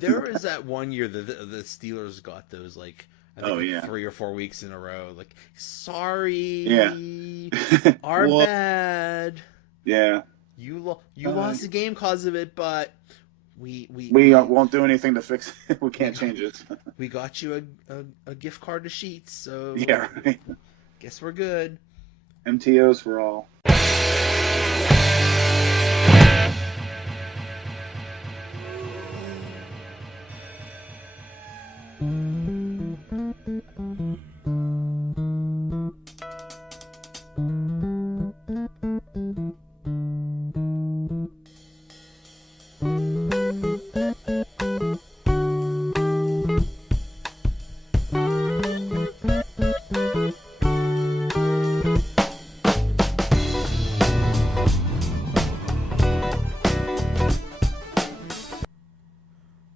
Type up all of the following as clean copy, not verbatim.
There was that one year the Steelers got those like I think yeah. 3 or 4 weeks in a row. Like, sorry, Yeah. our Well, bad. yeah. You lost the game because of it, but We won't do anything to fix it. We can't change it. we got you a gift card to Sheets, so Yeah, right. guess we're good. MTOs for all.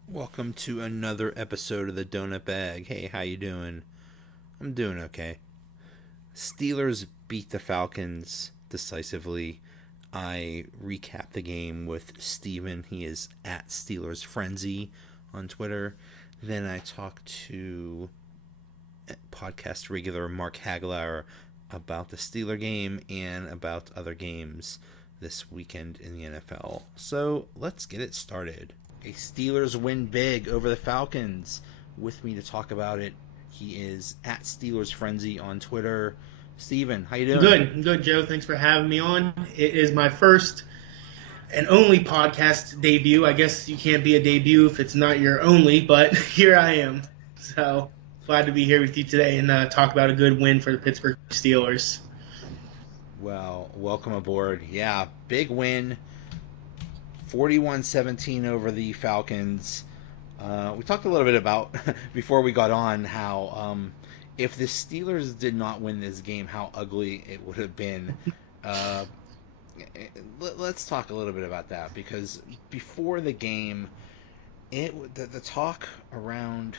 Welcome to another episode of the Donut Bag. Hey, how you doing? I'm doing okay. Steelers beat the Falcons decisively. I recap the game with Steven. He is at Steelers Frenzy on Twitter. Then I talk to podcast regular Mark Hagelauer about the Steeler game and about other games this weekend in the NFL. So let's get it started. A Steelers win big over the Falcons. With me to talk about it, he is at Steelers Frenzy on Twitter. Steven, how you doing? Good, Joe. Thanks for having me on. It is my first and only podcast debut. I guess you can't be a debut if it's not your only, but here I am. So glad to be here with you today and talk about a good win for the Pittsburgh Steelers. Well, welcome aboard. Yeah, big win. 41-17 over the Falcons. We talked a little bit about, before we got on, how if the Steelers did not win this game, how ugly it would have been. Let's talk a little bit about that, because before the game, the talk around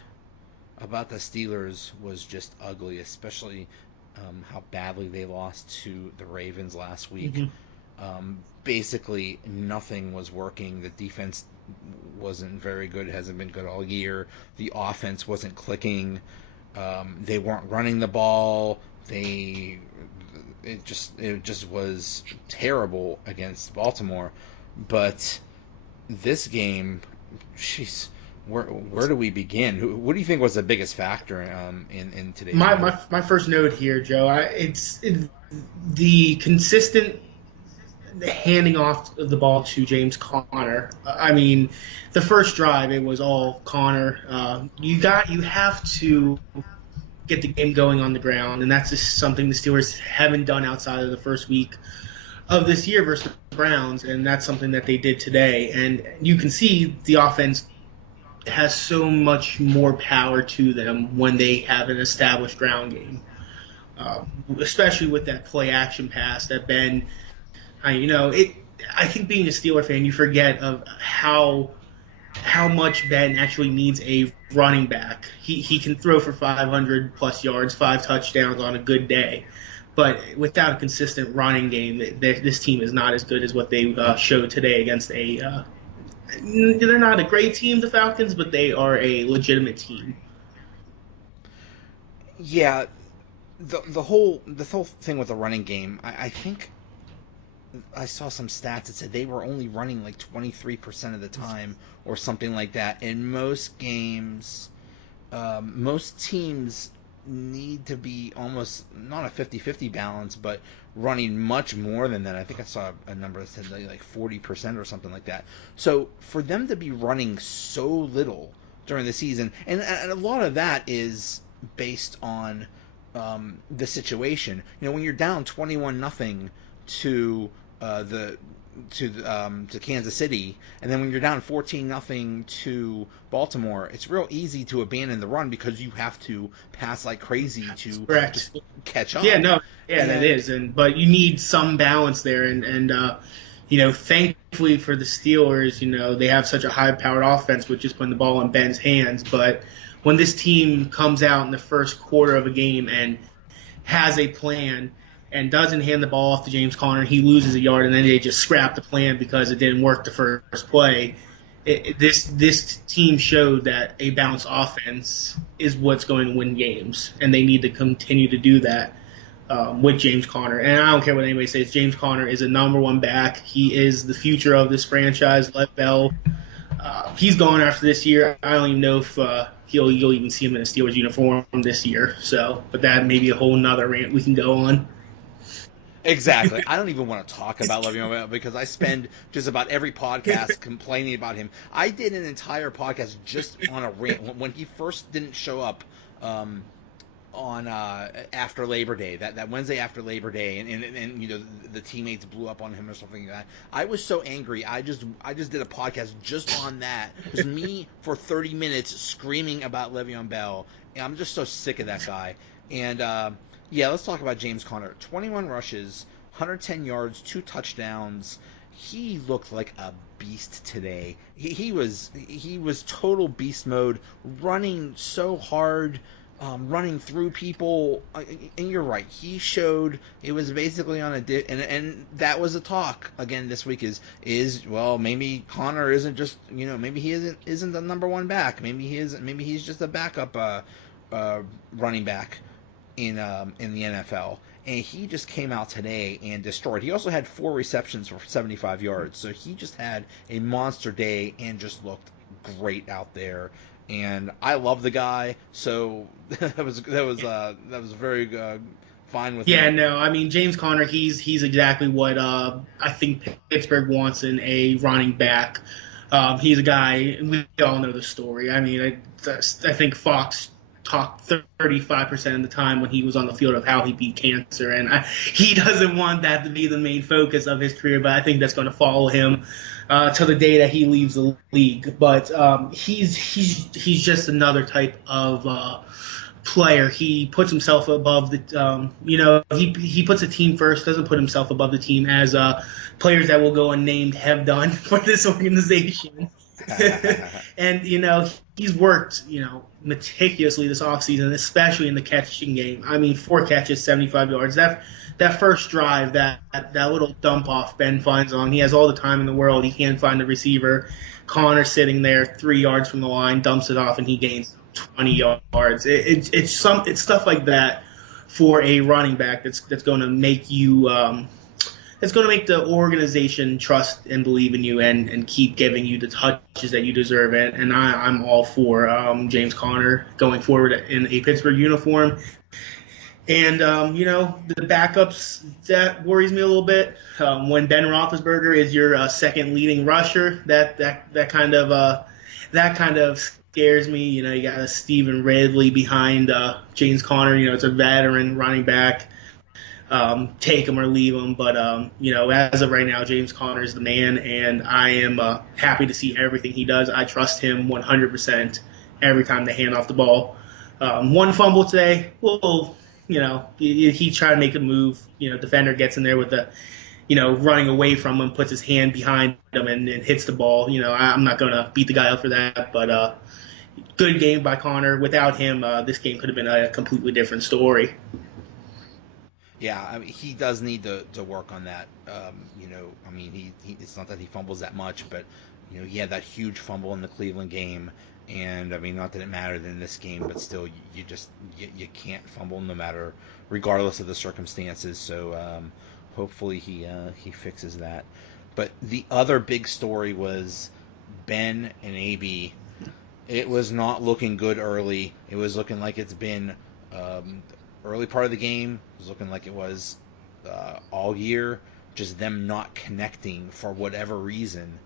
about the Steelers was just ugly, especially how badly they lost to the Ravens last week. Mm-hmm. Basically, nothing was working. The defense wasn't very good. It hasn't been good all year. The offense wasn't clicking. They weren't running the ball. It just was terrible against Baltimore. But this game, jeez, where do we begin? What do you think was the biggest factor in today's game? My first note here, Joe, it's the consistent handing off of the ball to James Conner. I mean, the first drive, it was all Conner. You have to get the game going on the ground, and that's just something the Steelers haven't done outside of the first week of this year versus the Browns, and that's something that they did today. And you can see the offense has so much more power to them when they have an established ground game, especially with that play action pass that Ben. I think being a Steeler fan, you forget of how much Ben actually needs a running back. He can throw for 500 plus yards, 5 touchdowns on a good day, but without a consistent running game, this team is not as good as what they showed today against a. They're not a great team, the Falcons, but they are a legitimate team. Yeah, the whole thing with the running game, I think. I saw some stats that said they were only running like 23% of the time or something like that. In most games, most teams need to be almost not a 50-50 balance, but running much more than that. I think I saw a number that said like 40% or something like that. So for them to be running so little during the season, and a lot of that is based on the situation. When you're down 21-0 to Kansas City, and then when you're down 14-0 to Baltimore, it's real easy to abandon the run because you have to pass like crazy to catch up. That is, but you need some balance there, and thankfully for the Steelers, they have such a high-powered offense with just putting the ball in Ben's hands. But when this team comes out in the first quarter of a game and has a plan and doesn't hand the ball off to James Conner, he loses a yard, and then they just scrap the plan because it didn't work the first play. This team showed that a balanced offense is what's going to win games, and they need to continue to do that with James Conner. And I don't care what anybody says. James Conner is a number one back. He is the future of this franchise. Lev Bell, he's gone after this year. I don't even know if you'll even see him in a Steelers uniform this year. So, but that may be a whole nother rant we can go on. Exactly. I don't even want to talk about Le'Veon Bell because I spend just about every podcast complaining about him. I did an entire podcast just on a rant when he first didn't show up on after Labor Day, that Wednesday after Labor Day, and you know the teammates blew up on him or something like that. I was so angry. I just did a podcast just on that. It was me for 30 minutes screaming about Le'Veon Bell, and I'm just so sick of that guy. And yeah, let's talk about James Conner. 21 rushes, 110 yards, 2 touchdowns. He looked like a beast today. He was total beast mode, running so hard, running through people. And you're right. He showed it was basically on a and that was a talk again this week is well, maybe Conner isn't just, you know, maybe he isn't the number one back. Maybe he's just a backup running back in the NFL, and he just came out today and destroyed. He also had 4 receptions for 75 yards, so he just had a monster day and just looked great out there. And I love the guy, so that was very fine with me. Yeah, no, I mean James Conner, he's exactly what I think Pittsburgh wants in a running back. He's a guy, we all know the story. I mean, I think Fox talked 35% of the time when he was on the field of how he beat cancer, and he doesn't want that to be the main focus of his career, but I think that's going to follow him till the day that he leaves the league. But he's just another type of player. He puts himself above the he puts the team first, doesn't put himself above the team, as players that will go unnamed have done for this organization. And he's worked meticulously this offseason, especially in the catching game. I mean, 4 catches, 75 yards. That first drive, that little dump off Ben finds on, he has all the time in the world. He can't find the receiver. Conner sitting there 3 yards from the line, dumps it off, and he gains 20 yards. It's stuff like that for a running back that's going to make you it's going to make the organization trust and believe in you and keep giving you the touches that you deserve. And I'm all for James Conner going forward in a Pittsburgh uniform. And, the backups, that worries me a little bit. When Ben Roethlisberger is your second leading rusher, that kind of scares me. You got a Stephen Ridley behind James Conner. It's a veteran running back. Take him or leave him, but as of right now, James Conner is the man, and I am happy to see everything he does. I trust him 100% every time they hand off the ball. 1 fumble today. Well, he tried to make a move. Defender gets in there with the, running away from him, puts his hand behind him and hits the ball. I'm not gonna beat the guy up for that, but good game by Conner. Without him, this game could have been a completely different story. Yeah, I mean, he does need to work on that. It's not that he fumbles that much, but he had that huge fumble in the Cleveland game, and I mean, not that it mattered in this game, but still, you can't fumble regardless of the circumstances. So hopefully he fixes that. But the other big story was Ben and AB. It was not looking good early. It was looking like it's been. Early part of the game was looking like it was all year, just them not connecting for whatever reason.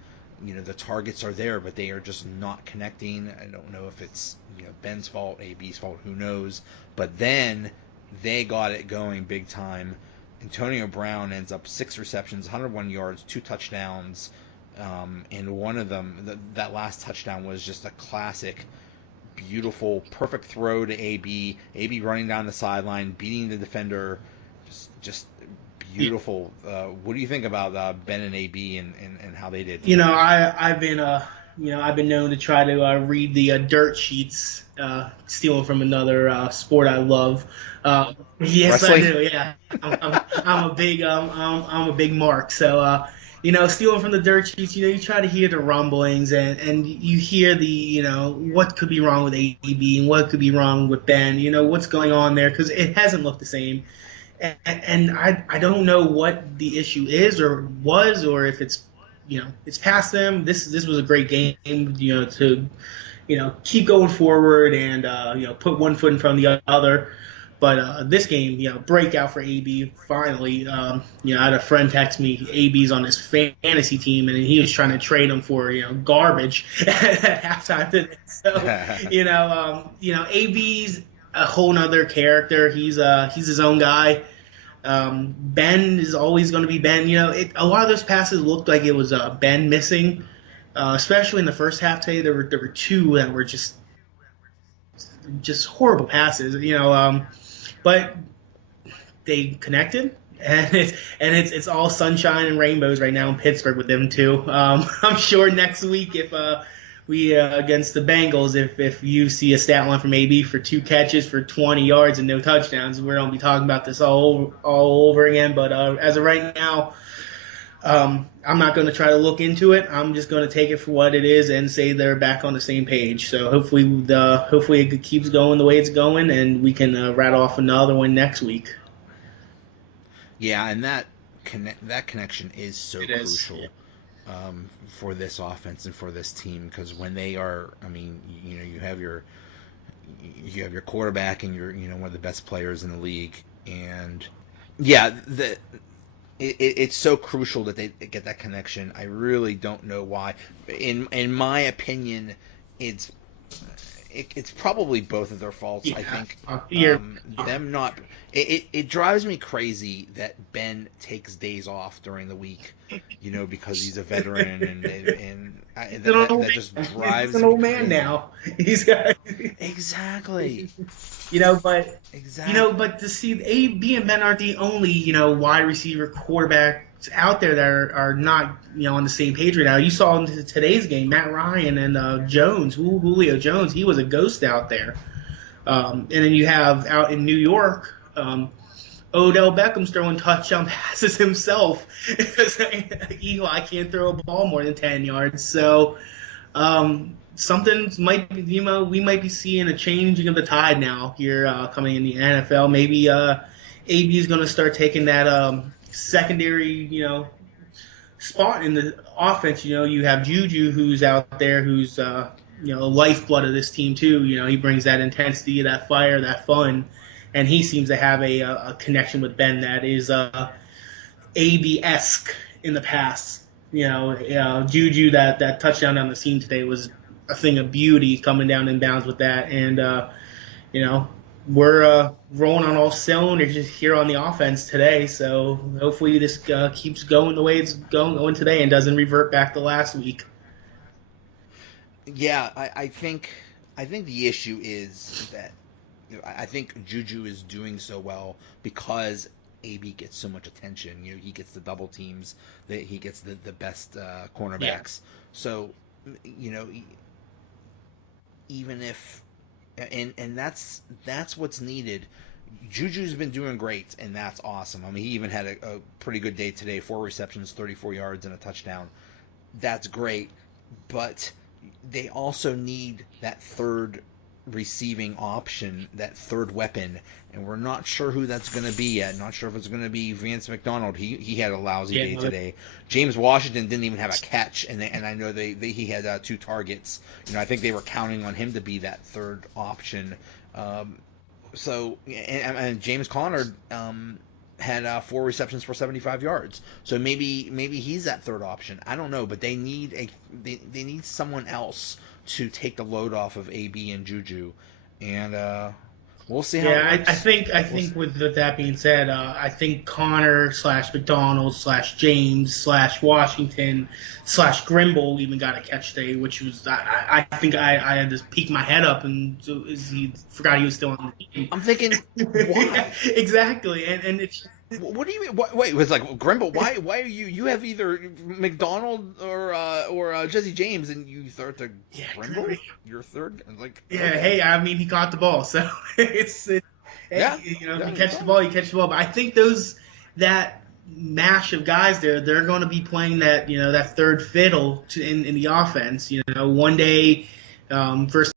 The targets are there, but they are just not connecting. I don't know if it's Ben's fault, AB's fault, who knows. But then they got it going big time. Antonio Brown ends up 6 receptions, 101 yards, 2 touchdowns, and one of them, that last touchdown was just a classic. Beautiful, perfect throw to AB. AB running down the sideline, beating the defender. Just beautiful. What do you think about Ben and AB and how they did? I've been known to try to read the dirt sheets, stealing from another sport I love. Yes, wrestling? I do. Yeah, I'm a big Mark. So stealing from the dirt sheets. You try to hear the rumblings, and you hear the, what could be wrong with AB and what could be wrong with Ben. What's going on there, because it hasn't looked the same. And I don't know what the issue is or was, or if it's, it's past them. This was a great game, to, keep going forward and, put one foot in front of the other. But this game, breakout for AB finally. I had a friend text me, AB's on his fantasy team, and he was trying to trade him for, garbage at halftime today. So, AB's a whole nother character. He's his own guy. Ben is always going to be Ben. A lot of those passes looked like it was Ben missing, especially in the first half today. There were two that were just horrible passes. But they connected, and it's all sunshine and rainbows right now in Pittsburgh with them too. I'm sure next week if we against the Bengals, if you see a stat line from AB for 2 catches for 20 yards and no touchdowns, we're gonna be talking about this all over again. But as of right now, I'm not going to try to look into it. I'm just going to take it for what it is and say they're back on the same page. So hopefully it keeps going the way it's going, and we can rattle off another one next week. Yeah, and that connection is so crucial for this offense and for this team, because when they are, you have your quarterback and you're one of the best players in the league, and yeah, it's so crucial that they get that connection. I really don't know why. In my opinion, it's probably both of their faults. Yeah. I think them not. It drives me crazy that Ben takes days off during the week, because he's a veteran, and that just drives. He's an old man now. He's got exactly. But to see AB and Ben aren't the only wide receiver quarterbacks out there that are not on the same page right now. You saw in today's game, Matt Ryan and Julio Jones. He was a ghost out there. And then you have out in New York, Odell Beckham's throwing touchdown passes himself because Eli can't throw a ball more than 10 yards. So something might be, we might be seeing a changing of the tide now here coming in the NFL. Maybe AB is going to start taking that secondary, spot in the offense. You have Juju who's out there, who's the lifeblood of this team too. He brings that intensity, that fire, that fun, and he seems to have a connection with Ben that is AB-esque in the past. Juju, that touchdown down the seam today was a thing of beauty, coming down in bounds with that, and we're rolling on all cylinders here on the offense today. So hopefully this keeps going the way it's going today and doesn't revert back to last week. Yeah, I think the issue is that I think Juju is doing so well because AB gets so much attention. He gets the double teams, he gets the best cornerbacks. Yeah. So even if and that's what's needed. Juju's been doing great, and that's awesome. He even had a pretty good day today, 4 receptions, 34 yards, and a touchdown. That's great, but they also need that third receiving option, that third weapon, and we're not sure who that's going to be yet. Not sure if it's going to be Vance McDonald. He had a lousy day today. James Washington didn't even have a catch, and I know he had 2 targets. I think they were counting on him to be that third option. So James Conner had 4 receptions for 75 yards. So maybe he's that third option. I don't know, but they need they need someone else to take the load off of AB and Juju, and we'll see how. Yeah, I think with that being said, I think Connor / McDonald / James / Washington / Grimble even got a catch today, which was I think I had to peek my head up and he forgot he was still on the team. I'm thinking, why? Yeah, exactly, and it's. What do you mean? Wait, it was like Grimble. Why are you have either McDonald or Jesse James, and you throw it to Grimble? Your third, like. Yeah, okay. Hey, he caught the ball, so it's. Hey, yeah, you catch the ball, you catch the ball. But I think that mash of guys there, they're going to be playing that that third fiddle in the offense. One day versus